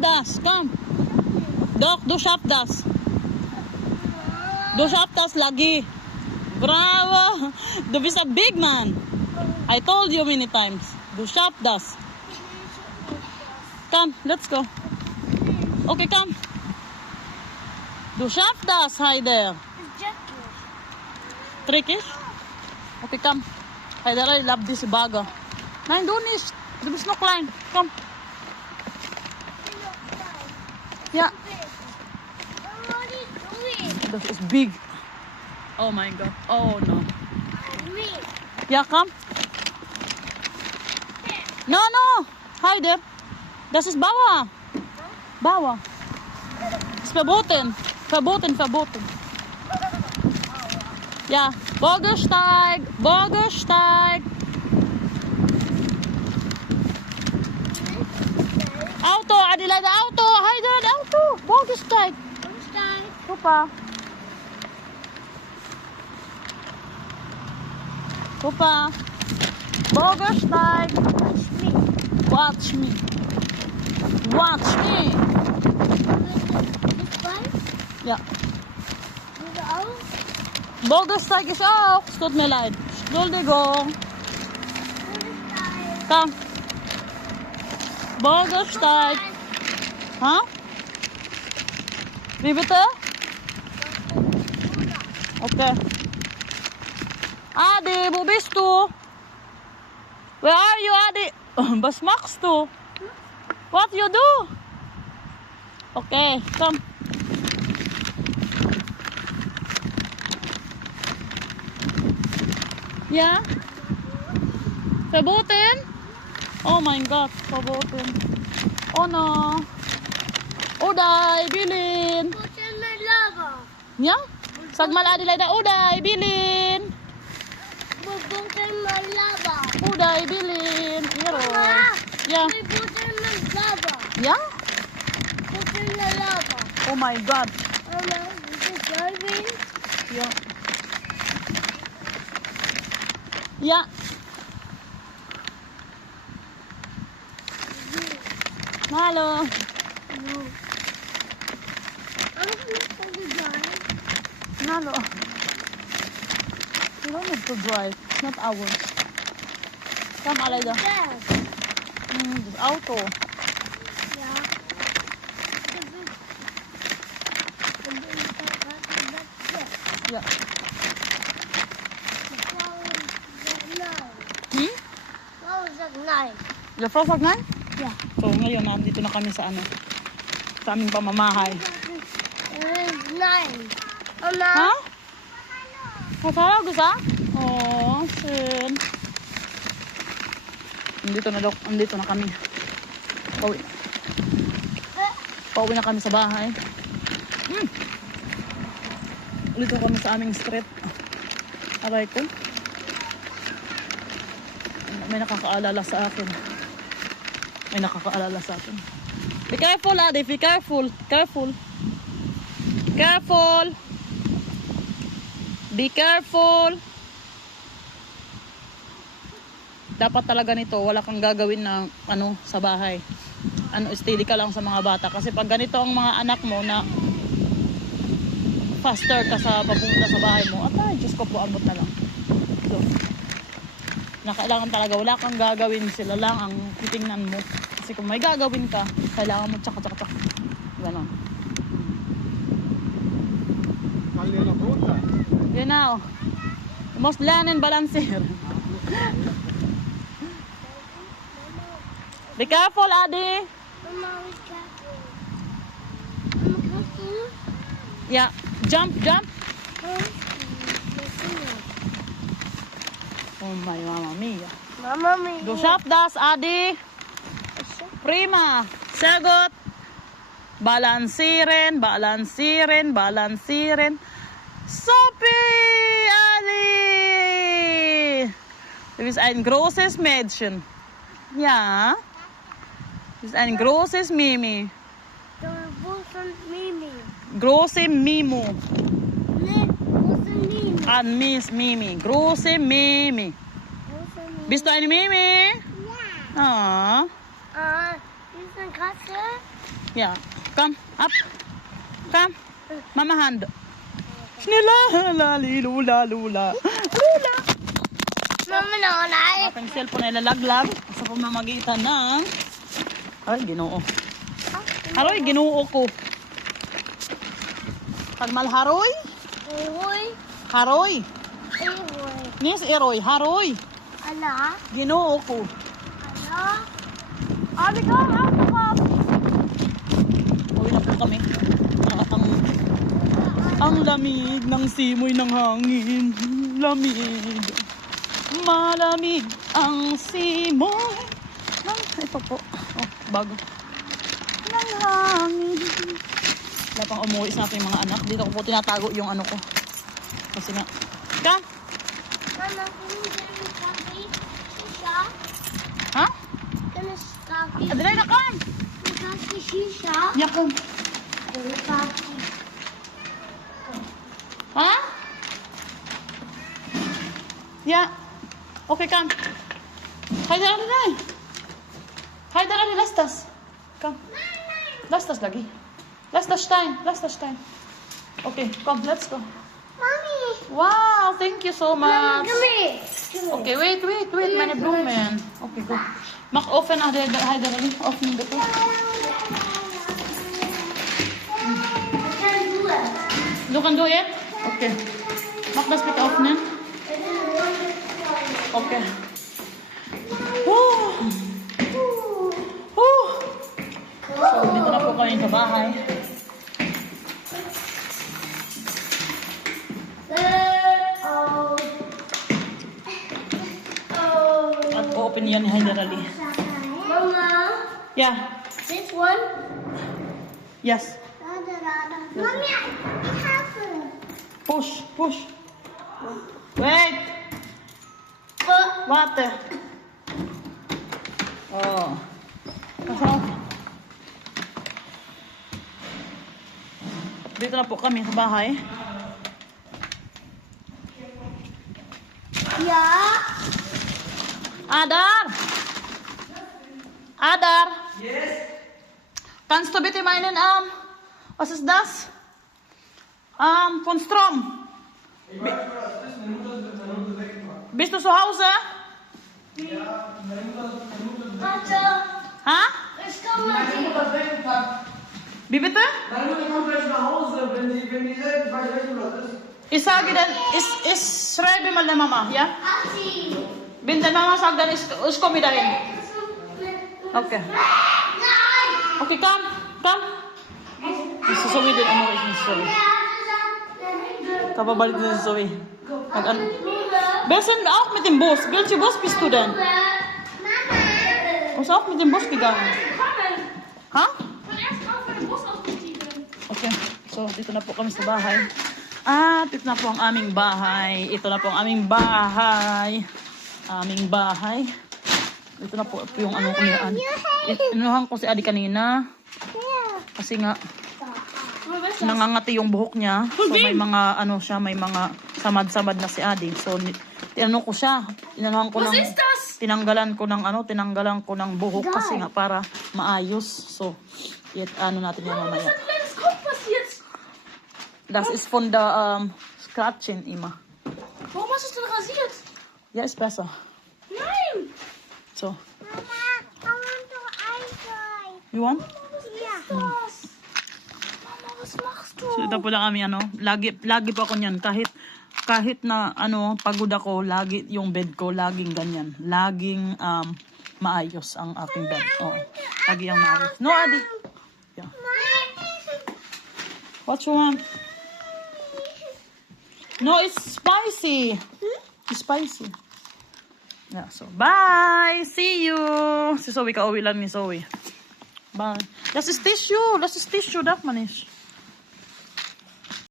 das. Come. Dok, du schaffst das. Du schaffst das lagi. Bravo. Du bist a big man. I told you many times. Du schaffst das. Come, let's go. Okay, come. Du schaffst das, Heider. Trickish? Okay, come. Heider, I love this baga. Nein, du nicht. Du bist noch klein. Komm. Ja. Das ist big. Oh my God. Oh no. Ja, komm. No, no. Heider. Das ist Bauer. Bauer. Ist verboten. Verboten, verboten. Ja. Bürgersteig. Bürgersteig. Auto. Adelaide, Auto. Heider, Auto. Bürgersteig. Super. Super. Bürgersteig. Watch me. Watch me. Ja. Bürgersteig ist auch. Es tut mir leid. Entschuldigung. Komm. Bürgersteig. Ha? Wie bitte? Okay. Adi, wo bist du? Where are you, Adi? Was machst du? What you do? Okay, komm. Ja? Verboten? Oh mein Gott, verboten. Oh no. Uday, bilin. Ja? Sag mal Adelaide, Uday, bilin. Uday, bilin. Iro. Ja. Ja? Oh my God. Ja. Ja. Hallo. Hallo. You don't need to drive. It's not ours. Come, Alayda. This auto. Yeah. The Frost of Nine? Yeah. So ngayon nandito na kami sa ano, sa aming pamamahay. Ha? Masarap gusto? Oh, sin. Andito na kami. Pauwi na kami sa bahay. Ulit kami sa aming street. Aray ko. May nakakaalala sa akin. May nakakaalala sa akin. Be careful, Adi. Be careful. Careful. Careful. Be careful. Dapat talaga nito, wala kang gagawin ng ano sa bahay. Ano, steady ka lang sa mga bata. Kasi pag ganito ang mga anak mo na faster ka sa papunta sa bahay mo, at ay, Diyos ko po, abot na lang. So, na kailangan talaga, wala kang gagawin, sila lang ang titingnan mo. Kasi kung may gagawin ka, kailangan mo tsak. Ganon. Yan na, oh. You must learn and balancer. Be careful, Adi. Yeah, jump. Oh my Mamma Mia. Du schaffst das, Adi. Prima. Sehr gut. Balancieren. Sophie, Ali. Du bist ein großes Mädchen. Ja. Du bist ein großes Mimi. Große Mimo. An Miss Mimi. Große Mimi. Bist du eine Mimi? Ja. Ah. Ist eine Katze? Yeah. Come, up. Come. Mama hand. Snila, lula, lula. Lula. Mama nanay. Aking cellphone ay lalaglag sa pamamagitan ng... Ay, ginoo. Haroy, ginoo ko. Kalmal haroy? Uy. Haroy. Uy. Nis eroy, haroy. Ala. Ginoo ko. Ala. Abi ka, uwi na po kami. Ang lamig ng simoy ng hangin. Lamig. Malamig ang simoy. Ito po. Oh, bago. Ng hangin. Wala pang umuwi sa aking mga anak. Dito ko po tinatago yung ano ko. Kasi nga. Ka? Mama, kung kami shisha. Ha? Kami Adalay na kan? kami shisha. Yakon. Kami. Ha? Yeah. Okay, come. Hayda ka na. Hayda ka na, lastas. Come. Lastas lagi. Lastas Stein. Okay, come, let's go. Mommy. Wow, thank you so Mama, much. come here. Okay, wait, meine Blumen. Okay, go. Mach offen, Hayda ka na. Offen, bitte. Du kan do it? Okay. Mach das bitte öffnen. Okay. So, dito na po kami sa bahay. At open yan generally. Mama. Yeah. This one. Yes. Mommy, I have it. Push. Wait. Water. Oh. Masarap. Dito na po kami sa bahay. Yeah. Adar. Yes. Kannst du bitte meinen was ist das? Von Strom. Bist du zu Hause? Warte. Ha? Ich komme mal hin. Wie bitte? Meine Mutter kommt gleich nach Hause, wenn die selbst, ich weiß nicht, wo das ist. Ich sage dann, ich schreibe mal der Mama, ja? Ati. Wenn der Mama sagt, dann ich komme dahin. Okay. Nein. Okay, komm. Si Zoe din, umuwi si Zoe. Kapabalik din si Zoe. Wer sind auch mit dem Bus? Welcher Bus bist du denn? Bist du auch mit dem Bus gegangen? Ha? Okay, so dito na po kami sa bahay. Ito na po ang aming bahay. Ito na po ang aming bahay. Ito na po yung ano ko niyaan. Inuhan ko si Adi kanina. Kasi nga, nangangati yung buhok niya. So may mga, ano siya, may mga samad-samad na si Adi. So, tinanong ko siya. Tinanggalan ko ng buhok kasi nga para maayos. So, ano natin yan mamaya. Das ist von der Scratchen immer. Warum hast du es denn rasiert? Ja, ist besser. Nein. So, Mama, I want to ice. you want? Ja. Mama, was machst du? So, ito po lang kami, lagi po ako niyan. Kahit na, pagod ako, lagi yung bed ko, laging ganyan. Laging, maayos ang aking bed. Oo. Lagi ang maayos. No, Adi. Yeah. What you want? No, it's spicy. It's spicy. Yeah, so, bye! See you! Si Zoe, kauwi lang ni Zoe. Bye. Das ist Tissue, darf man nicht.